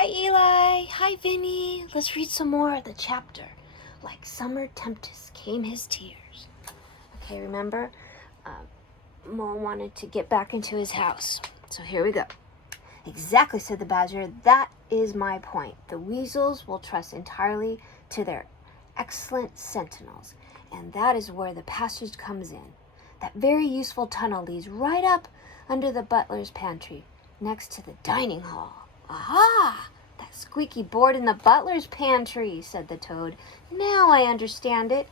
Hi, Eli. Hi, Vinny. Let's read some more of the chapter. Like summer tempest came his tears. Okay, remember? Mole wanted to get back into his house. So here we go. Exactly, said the badger. That is my point. The weasels will trust entirely to their excellent sentinels, and that is where the passage comes in. That very useful tunnel leads right up under the butler's pantry, next to the dining hall. Aha! That squeaky board in the butler's pantry, said the toad. Now I understand it.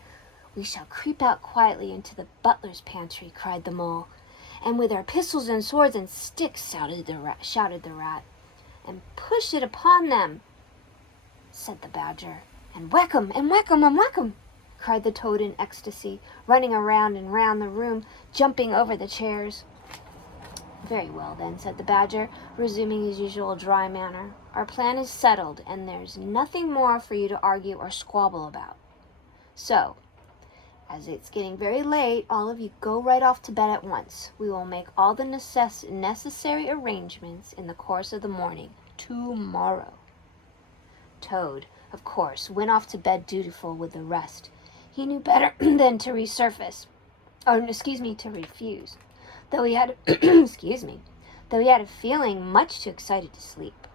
We shall creep out quietly into the butler's pantry, cried the mole. And with our pistols and swords and sticks, shouted the rat. And push it upon them, said the badger. And whack 'em, and whack 'em, and whack 'em, cried the toad in ecstasy, running around and round the room, jumping over the chairs. Very well, then, said the badger, resuming his usual dry manner. Our plan is settled, and there's nothing more for you to argue or squabble about. So, as it's getting very late, all of you go right off to bed at once. We will make all the necessary arrangements in the course of the morning, tomorrow. Toad, of course, went off to bed dutiful with the rest. He knew better than to to refuse. Though he had a feeling much too excited to sleep.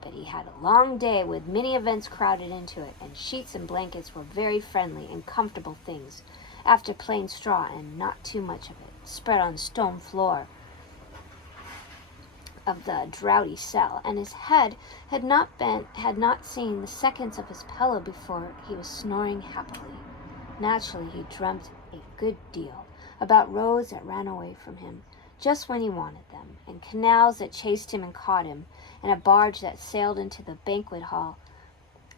But he had a long day with many events crowded into it, and sheets and blankets were very friendly and comfortable things, after plain straw and not too much of it, spread on the stone floor of the draughty cell, and his head had not seen the seconds of his pillow before he was snoring happily. Naturally, he dreamt a good deal about roads that ran away from him just when he wanted them, and canals that chased him and caught him, and a barge that sailed into the banquet hall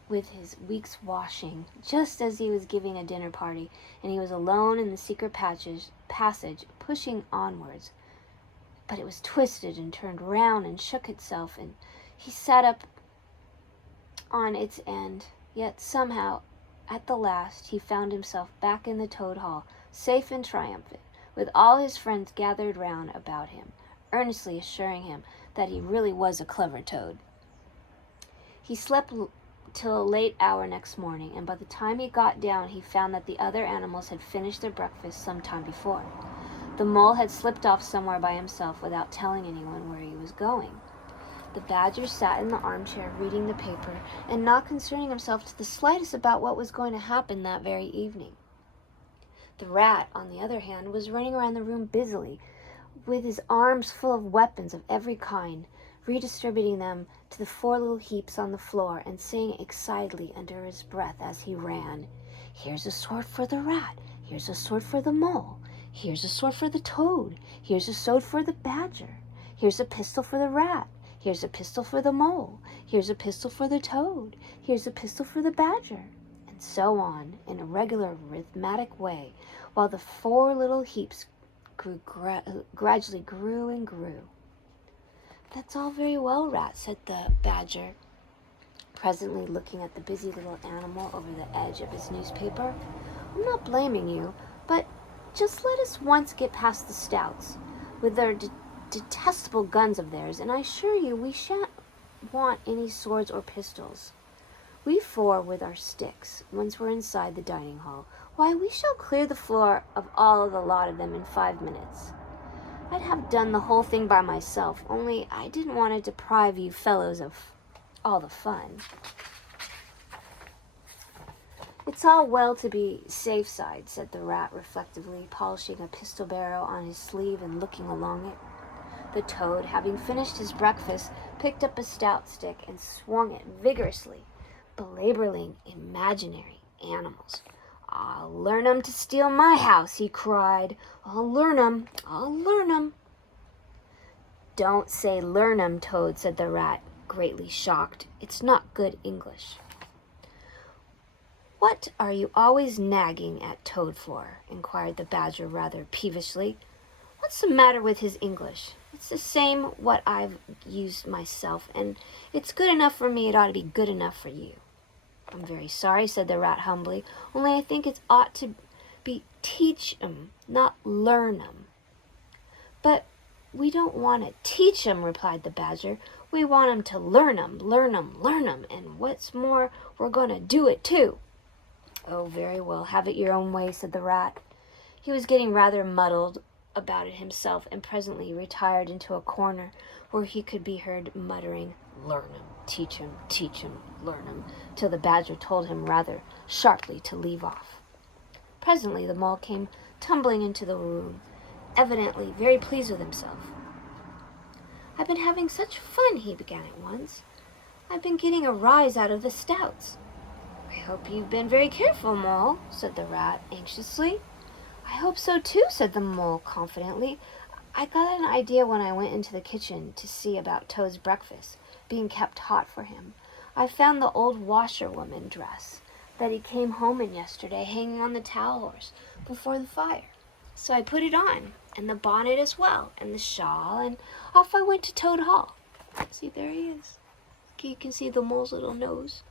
with his week's washing, just as he was giving a dinner party, and he was alone in the secret passage, pushing onwards. But it was twisted and turned round and shook itself, and he sat up on its end. Yet somehow, at the last, he found himself back in the Toad Hall, safe and triumphant, with all his friends gathered round about him, earnestly assuring him that he really was a clever toad. He slept till a late hour next morning, and by the time he got down he found that the other animals had finished their breakfast some time before. The mole had slipped off somewhere by himself without telling anyone where he was going. The badger sat in the armchair reading the paper and not concerning himself to the slightest about what was going to happen that very evening. The rat, on the other hand, was running around the room busily, with his arms full of weapons of every kind, redistributing them to the 4 little heaps on the floor, and saying excitedly under his breath as he ran, "Here's a sword for the rat, here's a sword for the mole, here's a sword for the toad, here's a sword for the badger, here's a pistol for the rat, here's a pistol for the mole, here's a pistol for the toad, here's a pistol for the badger," and so on, in a regular rhythmic way, while the 4 little heaps gradually grew and grew. "That's all very well, Rat," said the badger, presently looking at the busy little animal over the edge of his newspaper. "I'm not blaming you, but just let us once get past the stouts, with their detestable guns of theirs, and I assure you we shan't want any swords or pistols. We 4, with our sticks, once we're inside the dining hall, why, we shall clear the floor of all the lot of them in 5 minutes. I'd have done the whole thing by myself, only I didn't want to deprive you fellows of all the fun." "It's all well to be safe side," said the rat reflectively, polishing a pistol barrel on his sleeve and looking along it. The toad, having finished his breakfast, picked up a stout stick and swung it vigorously, belaboring imaginary animals. "I'll learn 'em to steal my house," he cried. I'll learn 'em. "Don't say learn 'em, Toad," said the rat, greatly shocked. "It's not good English." "What are you always nagging at Toad for?" inquired the badger rather peevishly. "What's the matter with his English? It's the same what I've used myself, and it's good enough for me, it ought to be good enough for you." "I'm very sorry," said the rat humbly, "only I think it ought to be teach 'em, not learn 'em." "But we don't want to teach 'em," replied the badger. We want 'em to learn 'em, learn 'em, learn 'em, and what's more, we're going to do it too." "Oh, very well, have it your own way," said the rat. He was getting rather muddled about it himself, and presently retired into a corner where he could be heard muttering, "Learn 'em, teach 'em, learn 'em," till the badger told him rather sharply to leave off. Presently the mole came tumbling into the room, evidently very pleased with himself. "I've been having such fun," he began at once. "I've been getting a rise out of the stouts." "I hope you've been very careful, Mole," said the rat anxiously. "I hope so too," said the mole confidently. "I got an idea when I went into the kitchen to see about Toad's breakfast being kept hot for him. I found the old washerwoman dress that he came home in yesterday hanging on the towel horse before the fire. So I put it on, and the bonnet as well, and the shawl, and off I went to Toad Hall." See, there he is. You can see the mole's little nose.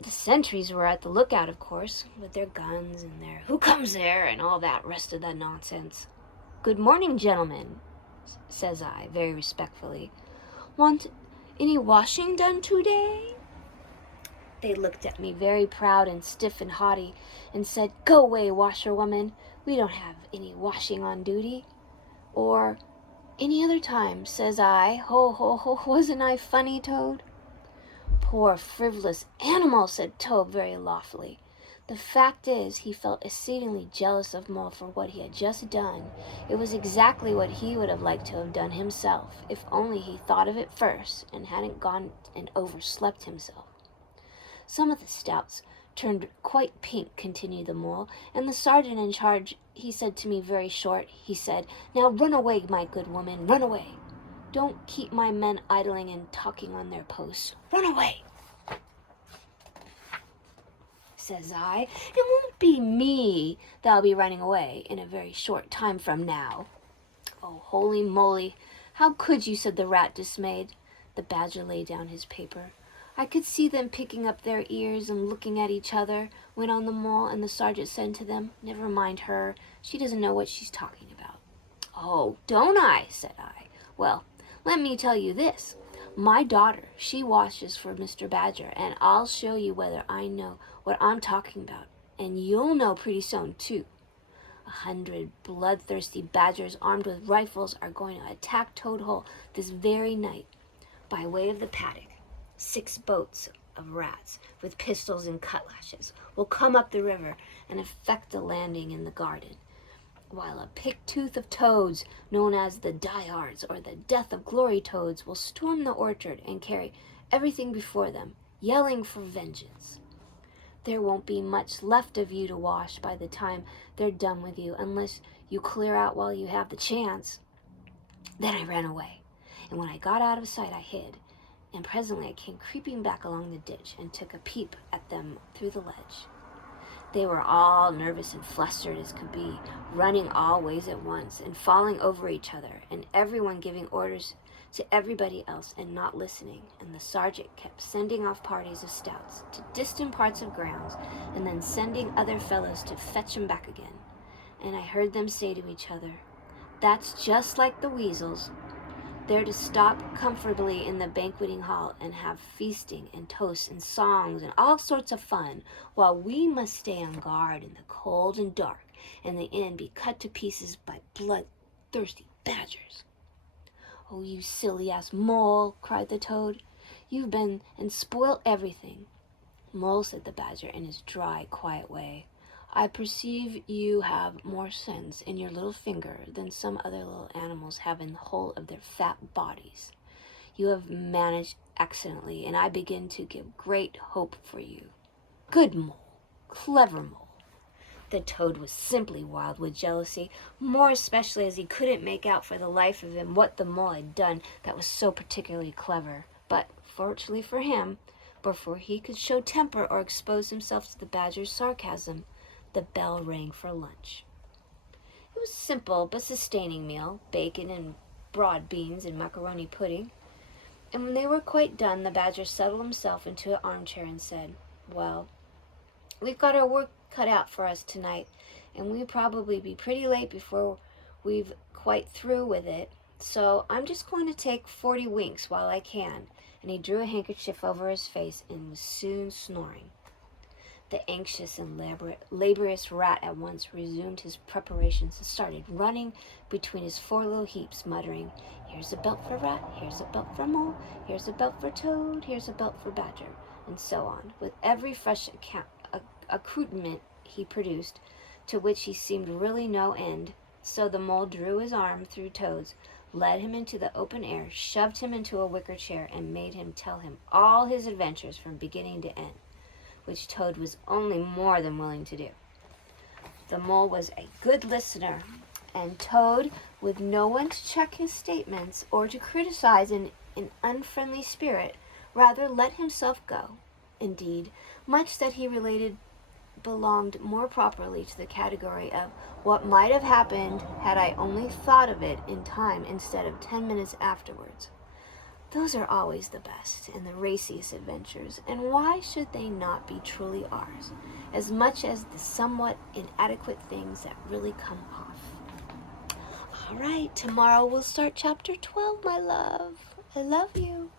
The sentries were at the lookout, of course, with their guns and their "Who comes there?" and all that rest of that nonsense. "Good morning, gentlemen," says I, very respectfully. "Want any washing done today?" They looked at me very proud and stiff and haughty, and said, "Go away, washerwoman, we don't have any washing on duty." Or, "Any other time," says I. Ho, ho, ho, wasn't I funny, Toad? "Poor frivolous animal," said Toad very loftily. The fact is, he felt exceedingly jealous of Mole for what he had just done. It was exactly what he would have liked to have done himself, if only he thought of it first, and hadn't gone and overslept himself. "Some of the stouts turned quite pink," continued the mole, "and the sergeant in charge, he said to me very short, he said, 'Now run away, my good woman, run away. Don't keep my men idling and talking on their posts. Run away.' Says I, 'It won't be me that'll be running away in a very short time from now.' 'Oh, holy moly, how could you?' said the rat, dismayed. The badger laid down his paper. 'I could see them picking up their ears and looking at each other,' went on the mole, and the sergeant said to them, 'Never mind her, she doesn't know what she's talking about.' 'Oh, don't I?' said I. 'Well, let me tell you this. My daughter, she washes for Mr. Badger, and I'll show you whether I know what I'm talking about, and you'll know pretty soon, too. 100 bloodthirsty badgers armed with rifles are going to attack Toad Hole this very night by way of the paddock. 6 boats of rats with pistols and cutlashes will come up the river and effect a landing in the garden, while a picked tooth of toads, known as the diehards or the death of glory toads, will storm the orchard and carry everything before them, yelling for vengeance. There won't be much left of you to wash by the time they're done with you, unless you clear out while you have the chance.' Then I ran away, and when I got out of sight I hid, and presently I came creeping back along the ditch and took a peep at them through the ledge. They were all nervous and flustered as could be, running all ways at once, and falling over each other, and everyone giving orders to everybody else and not listening, and the sergeant kept sending off parties of stouts to distant parts of grounds, and then sending other fellows to fetch 'em back again. And I heard them say to each other, 'That's just like the weasels. They're to stop comfortably in the banqueting hall and have feasting and toasts and songs and all sorts of fun, while we must stay on guard in the cold and dark, and the inn be cut to pieces by bloodthirsty badgers.'" "Oh, you silly-ass mole," cried the toad. "You've been and spoilt everything." "Mole," said the badger in his dry, quiet way, "I perceive you have more sense in your little finger than some other little animals have in the whole of their fat bodies. You have managed excellently, and I begin to give great hope for you. Good mole, clever mole." The toad was simply wild with jealousy, more especially as he couldn't make out for the life of him what the mole had done that was so particularly clever. But, fortunately for him, before he could show temper or expose himself to the badger's sarcasm, the bell rang for lunch. It was a simple but sustaining meal, bacon and broad beans and macaroni pudding. And when they were quite done, the badger settled himself into an armchair and said, "Well, we've got our work cut out for us tonight, and we'll probably be pretty late before we've quite through with it. So I'm just going to take 40 winks while I can. And he drew a handkerchief over his face and was soon snoring. The anxious and laborious rat at once resumed his preparations and started running between his four little heaps, muttering, "Here's a belt for rat, here's a belt for mole, here's a belt for toad, here's a belt for badger," and so on, with every fresh accoutrement he produced, to which he seemed really no end. So the mole drew his arm through Toad's, led him into the open air, shoved him into a wicker chair, and made him tell him all his adventures from beginning to end, which Toad was only more than willing to do. The mole was a good listener, and Toad, with no one to check his statements or to criticize in an unfriendly spirit, rather let himself go. Indeed, much that he related belonged more properly to the category of what might have happened had I only thought of it in time instead of 10 minutes afterwards. Those are always the best and the raciest adventures, and why should they not be truly ours, as much as the somewhat inadequate things that really come off? All right, tomorrow we'll start chapter 12, my love. I love you.